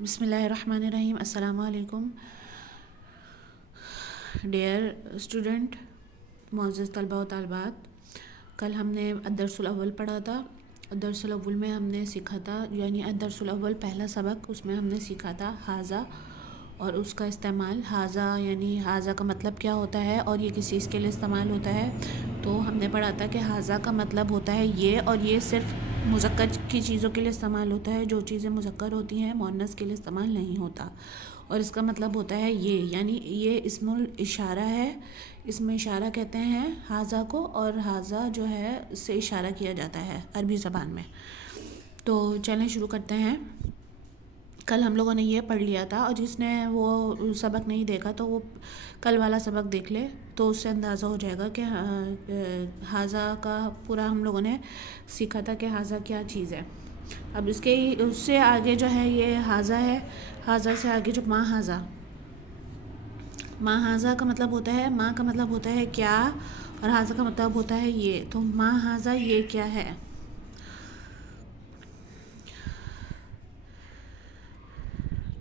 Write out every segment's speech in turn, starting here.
بسم اللہ الرحمن الرحیم. السلام علیکم ڈیئر اسٹوڈنٹ، معزز طلباء و طالبات. کل ہم نے الدرس الاول پڑھا تھا. الدرس الاول میں ہم نے سیکھا تھا، یعنی الدرس الاول پہلا سبق، اس میں ہم نے سیکھا تھا حاذا اور اس کا استعمال. حاذا یعنی حاذا کا مطلب کیا ہوتا ہے اور یہ کس چیز کے لیے استعمال ہوتا ہے. تو ہم نے پڑھا تھا کہ حاذا کا مطلب ہوتا ہے یہ، اور یہ صرف مذکر کی چیزوں کے لیے استعمال ہوتا ہے. جو چیزیں مذکر ہوتی ہیں مؤنث کے لیے استعمال نہیں ہوتا. اور اس کا مطلب ہوتا ہے یہ، یعنی یہ اسم الاشارہ ہے. اسم اشارہ کہتے ہیں حاذا کو، اور حاذا جو ہے اس سے اشارہ کیا جاتا ہے عربی زبان میں. تو چلیں شروع کرتے ہیں. کل ہم لوگوں نے یہ پڑھ لیا تھا، اور جس نے وہ سبق نہیں دیکھا تو وہ کل والا سبق دیکھ لے، تو اس سے اندازہ ہو جائے گا کہ حاذا کا پورا ہم لوگوں نے سیکھا تھا کہ حاذا کیا چیز ہے. اب اس سے آگے جو ہے یہ حاذا ہے. حاذا سے آگے جو ما حاذا. ما حاذا کا مطلب ہوتا ہے، ما کا مطلب ہوتا ہے کیا، اور حاذا کا مطلب ہوتا ہے یہ. تو ما حاذا یہ کیا ہے.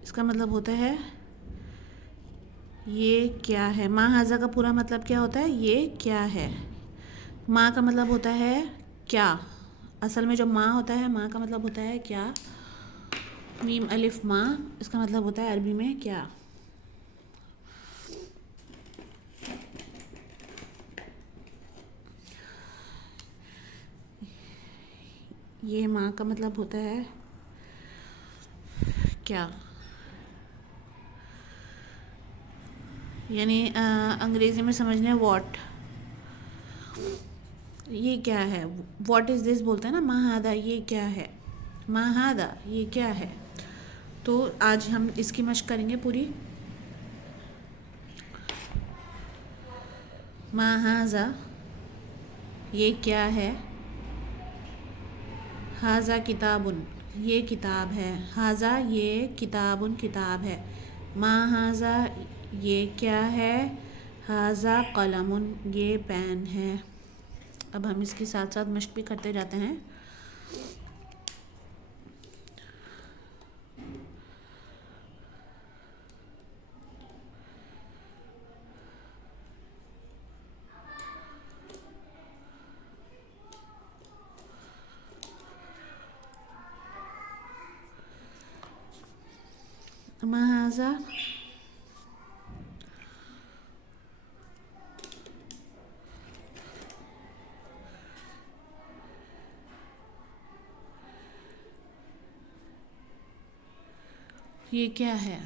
اس کا مطلب ہوتا ہے یہ کیا ہے. ما حاذا کا پورا مطلب کیا ہوتا ہے، یہ کیا ہے. ما کا مطلب ہوتا ہے کیا. اصل میں جو ما ہوتا ہے، ما کا مطلب ہوتا ہے کیا. میم الف ما، اس کا مطلب ہوتا ہے عربی میں کیا. یہ ما کا مطلب ہوتا ہے کیا، یعنی انگریزی میں سمجھنے واٹ. یہ کیا ہے، واٹ از دس بولتے ہیں نا. ما ہاذا یہ کیا ہے. ما ہاذا یہ کیا ہے. تو آج ہم اس کی مشق کریں گے پوری. ما ہاذا یہ کیا ہے. حاذا کتاب یہ کتاب ہے. حاذا یہ کتاب کتاب ہے. ما حاذا یہ کیا ہے. حاذا قلم یہ پین ہے. اب ہم اس کے ساتھ ساتھ مشق بھی کرتے جاتے ہیں. ما حاذا یہ کیا ہے.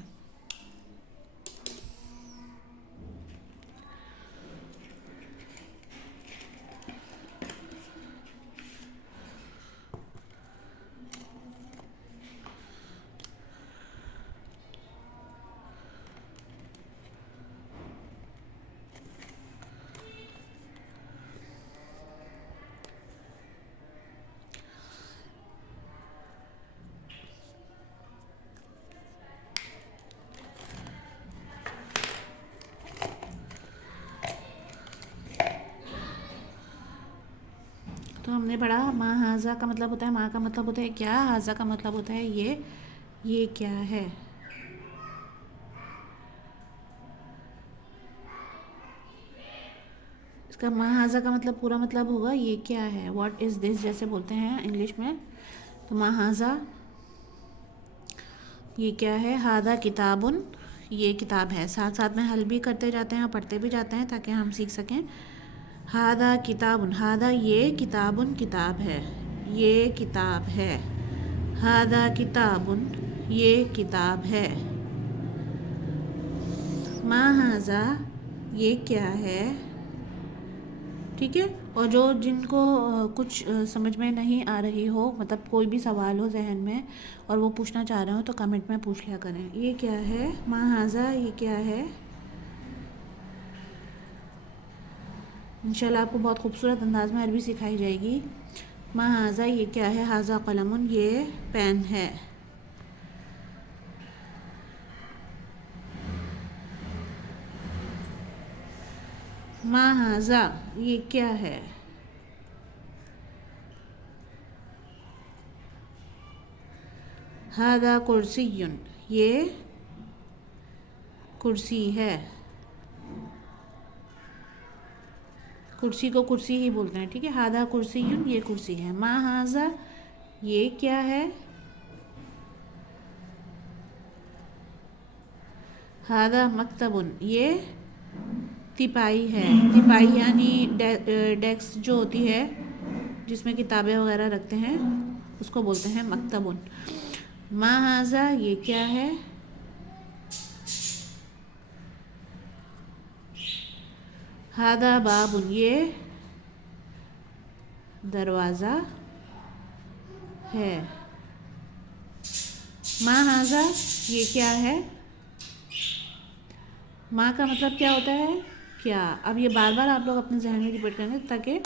تو ہم نے پڑھا ما حاذا کا مطلب ہوتا ہے، ما کا مطلب ہوتا ہے کیا، حاذا کا مطلب ہوتا ہے یہ کیا ہے. اس کا ما حاذا کا مطلب پورا مطلب ہوگا یہ کیا ہے. واٹ از دس جیسے بولتے ہیں انگلش میں. تو ما حاذا یہ کیا ہے. حاذا کتاب یہ کتاب ہے. ساتھ ساتھ میں حل بھی کرتے جاتے ہیں اور پڑھتے بھی جاتے ہیں تاکہ ہم سیکھ سکیں. حاذا کتاب حاذا یہ کتاب کتاب ہے. یہ کتاب ہے. حاذا کتاب یہ کتاب ہے. ما حاذا یہ کیا ہے. ٹھیک ہے. اور جن کو کچھ سمجھ میں نہیں آ رہی ہو، مطلب کوئی بھی سوال ہو ذہن میں اور وہ پوچھنا چاہ رہے ہو، تو کمنٹ میں پوچھ لیا کریں. یہ کیا ہے. ما حاذا یہ کیا ہے. انشاءاللہ آپ کو بہت خوبصورت انداز میں عربی سکھائی جائے گی. ما حاذا یہ کیا ہے. حاذا قلم یہ پین ہے. ما حاذا یہ کیا ہے. حاذا کرسی یہ کرسی ہے. کرسی کو کرسی ہی بولتے ہیں, ٹھیک ہے. ہادہ کرسی یہ کرسی ہے. ما ہاذا یہ کیا ہے. ہادہ مکتبن یہ تپائی ہے. تپائی یعنی ڈیسک جو ہوتی ہے جس میں کتابیں وغیرہ رکھتے ہیں اس کو بولتے ہیں مکتبن. ما ہاذا یہ کیا ہے. ہادہ بابن یہ دروازہ ہے. ما ہاذا یہ کیا ہے. ماں کا مطلب کیا ہوتا ہے کیا. اب یہ بار بار آپ لوگ اپنے ذہن میں ریپیٹ کریں تاکہ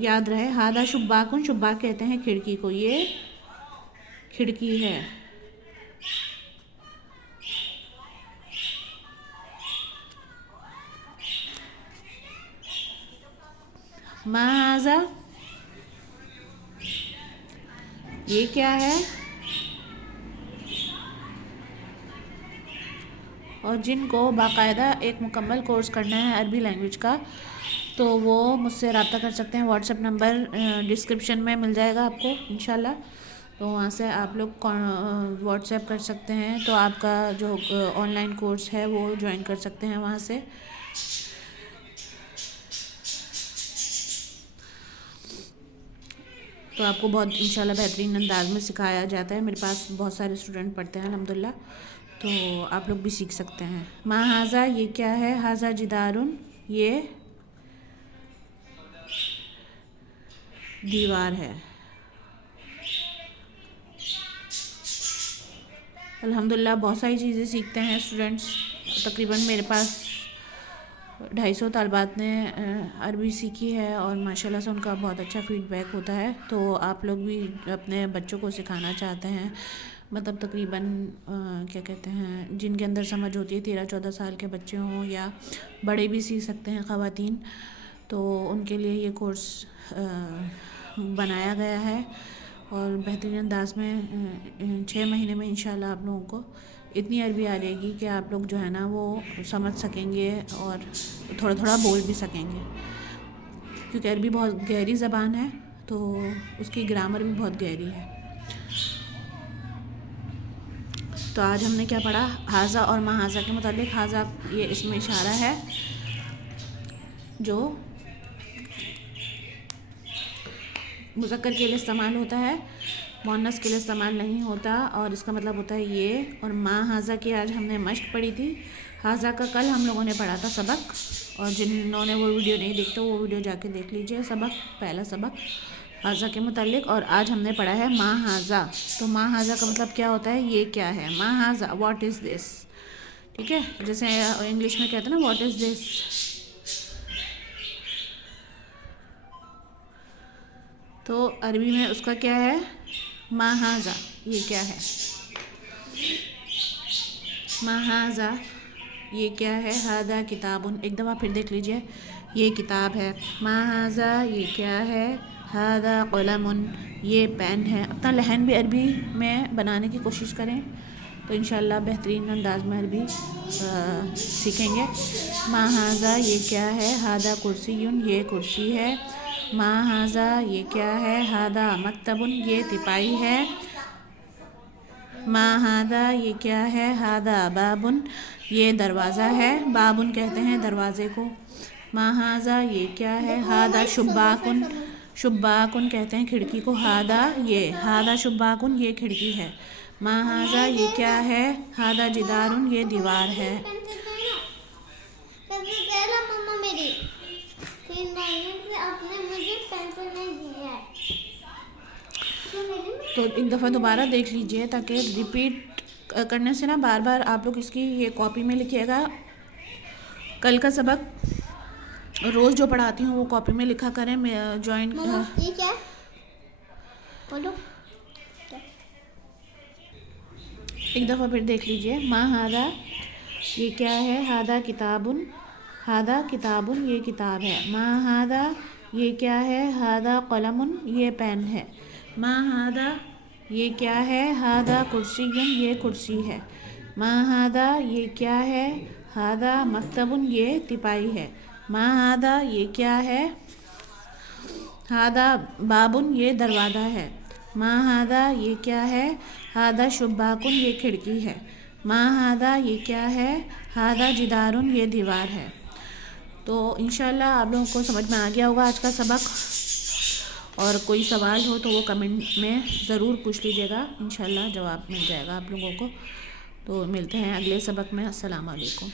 یاد رہے. ہادہ شباکن شباک کہتے ہیں کھڑکی کو, یہ کھڑکی ہے. ما ہاذا یہ کیا ہے. اور جن کو باقاعدہ ایک مکمل کورس کرنا ہے عربی لینگویج کا تو وہ مجھ سے رابطہ کر سکتے ہیں. واٹس ایپ نمبر ڈسکرپشن میں مل جائے گا آپ کو انشاءاللہ, تو وہاں سے آپ لوگ واٹس ایپ کر سکتے ہیں. تو آپ کا جو آن لائن کورس ہے وہ جوائن کر سکتے ہیں وہاں سے. تو آپ کو بہت انشاءاللہ بہترین انداز میں سکھایا جاتا ہے. میرے پاس بہت سارے اسٹوڈنٹ پڑھتے ہیں الحمدللہ, تو آپ لوگ بھی سیکھ سکتے ہیں. ما ہاذا یہ کیا ہے. ہاذا جدارن یہ دیوار ہے. الحمدللہ بہت ساری چیزیں سیکھتے ہیں اسٹوڈنٹس. تقریباً میرے پاس 250 طالبات نے عربی سیکھی ہے اور ماشاءاللہ سے ان کا بہت اچھا فیڈ بیک ہوتا ہے. تو آپ لوگ بھی اپنے بچوں کو سکھانا چاہتے ہیں, مطلب تقریباً کیا کہتے ہیں جن کے اندر سمجھ ہوتی ہے 13-14 سال کے بچے ہوں یا بڑے بھی سیکھ سکتے ہیں خواتین, تو ان کے لیے یہ کورس بنایا گیا ہے. اور بہترین انداز میں 6 مہینے میں انشاءاللہ آپ لوگوں کو اتنی عربی آ جائے گی کہ آپ لوگ جو ہے نا وہ سمجھ سکیں گے اور تھوڑا تھوڑا بول بھی سکیں گے, کیونکہ عربی بہت گہری زبان ہے تو اس کی گرامر بھی بہت گہری ہے. تو آج ہم نے کیا پڑھا. ہاذا اور ما ہاذا کے متعلق. ہاذا یہ اسم اشارہ ہے جو مذکر کے لیے استعمال ہوتا ہے, مؤنث کے لیے استعمال نہیں ہوتا, اور اس کا مطلب ہوتا ہے یہ. اور ما ہاذا کی آج ہم نے مشق پڑھی تھی. ہاذا کا کل ہم لوگوں نے پڑھا تھا سبق, اور جنہوں نے وہ ویڈیو نہیں دیکھتے وہ ویڈیو جا کے دیکھ لیجئے. سبق پہلا سبق ہاذا کے متعلق. اور آج ہم نے پڑھا ہے ما ہاذا. تو ما ہاذا کا مطلب کیا ہوتا ہے, یہ کیا ہے. ما ہاذا واٹ از دس, ٹھیک ہے. جیسے انگلش میں کہتے ہیں نا واٹ از دس, تو عربی میں اس کا کیا ہے ما ہاذا یہ کیا ہے. ما ہاذا یہ کیا ہے. ہاذا کتابن ایک دفعہ پھر دیکھ لیجئے, یہ کتاب ہے. ما ہاذا یہ کیا ہے. ہاذا قلم یہ پین ہے. اپنا لہن بھی عربی میں بنانے کی کوشش کریں تو انشاءاللہ بہترین انداز میں عربی سیکھیں گے. ما ہاذا یہ کیا ہے. ہاذا کرسی یہ کرسی ہے. ما ہاذا یہ کیا ہے. ہاذا مکتبن یہ تپائی ہے. ما ہاذا یہ کیا ہے. ہاذا بابن یہ دروازہ ہے. بابن کہتے ہیں دروازے کو. ما ہاذا یہ کیا ہے. ہاذا شباکن شباکن کہتے ہیں کھڑکی کو. ہاذا شباکن یہ کھڑکی ہے. ما ہاذا یہ کیا ہے. ہاذا جدارن یہ دیوار ہے. تو ایک دفعہ دوبارہ دیکھ لیجئے تاکہ ریپیٹ کرنے سے نا بار بار آپ لوگ اس کی یہ کاپی میں لکھیے گا. کل کا سبق روز جو پڑھاتی ہوں وہ کاپی میں لکھا کریں. جوائن ایک دفعہ پھر دیکھ لیجئے. ما ہاذا یہ کیا ہے. ہاذا کتابن ہاذا کتابن یہ کتاب ہے. ما ہاذا یہ کیا ہے. ہاذا قلم یہ پین ہے. ما ہادا یہ کیا ہے، ہادا کرسی یہ کرسی ہے، ما ہادا یہ کیا ہے، ہادا مکتب یہ تپائی ہے، ما ہادا یہ کیا ہے، ہادا بابن یہ دروازہ ہے، ما ہادا یہ کیا ہے، ہادا شباکن یہ کھڑکی ہے، ما ہادا یہ کیا ہے، ہادا جدارن یہ دیوار ہے۔ تو انشاءاللہ آپ لوگوں کو سمجھ میں آ گیا ہوگا آج کا سبق، اور کوئی سوال ہو تو وہ کمنٹ میں ضرور پوچھ لیجیے گا، انشاءاللہ جواب مل جائے گا آپ لوگوں کو۔ تو ملتے ہیں اگلے سبق میں، السلام علیکم۔